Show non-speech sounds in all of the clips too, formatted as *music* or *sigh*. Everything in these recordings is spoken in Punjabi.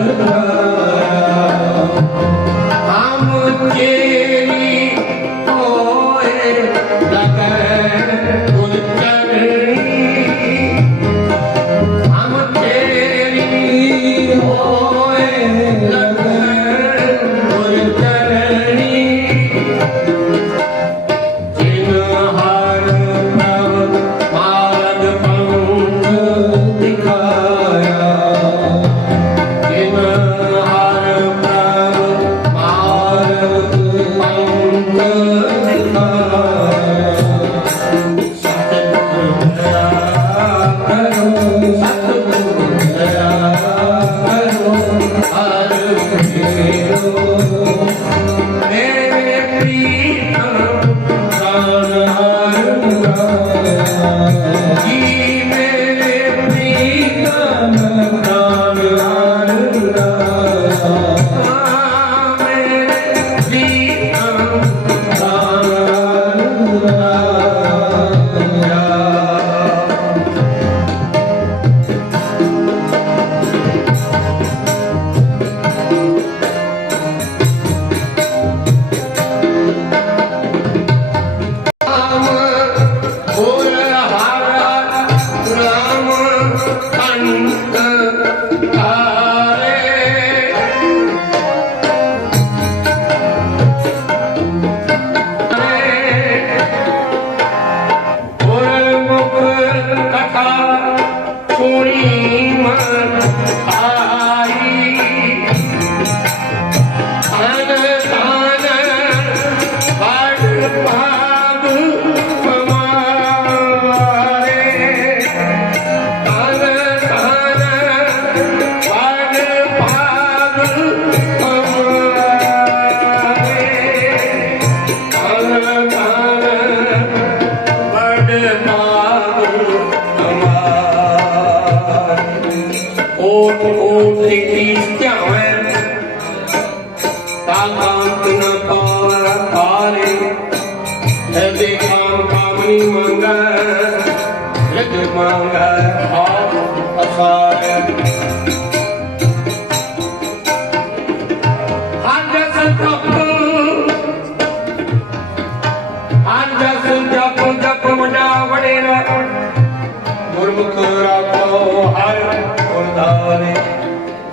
Amen. *laughs* ਗੁਰਮੁਖ ਰਾਖੋ ਹਰ ਗੁਰਦਾਰੇ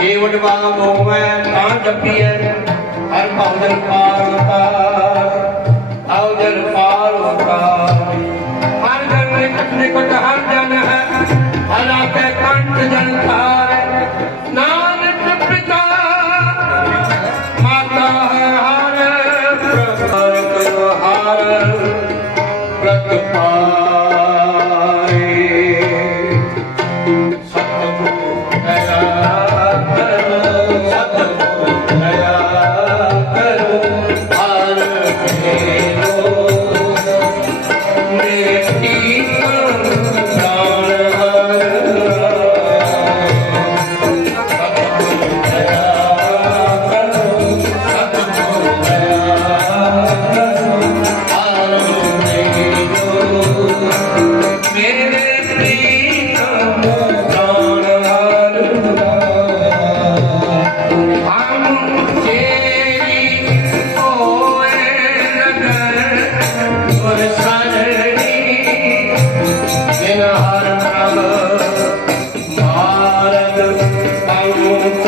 ਜੇ ਵਡਵਾ ਹੋਵੇ ਤਾਂ ਜਪੀਐ ਹਰ ਭਉ ਪਾਰ ਉਤਾਰ ਆਉ ਜਲ ਪਾਰ ਉਤਾਰ ਹਰ ਜਨ ਨਿਕਟ ਨਿਕਟ ਹਰ ਜਨ ਹੈ, ਹਰ ਆਪੇ ਕੰਠ ਜਨ ਥਾਰੇ पावत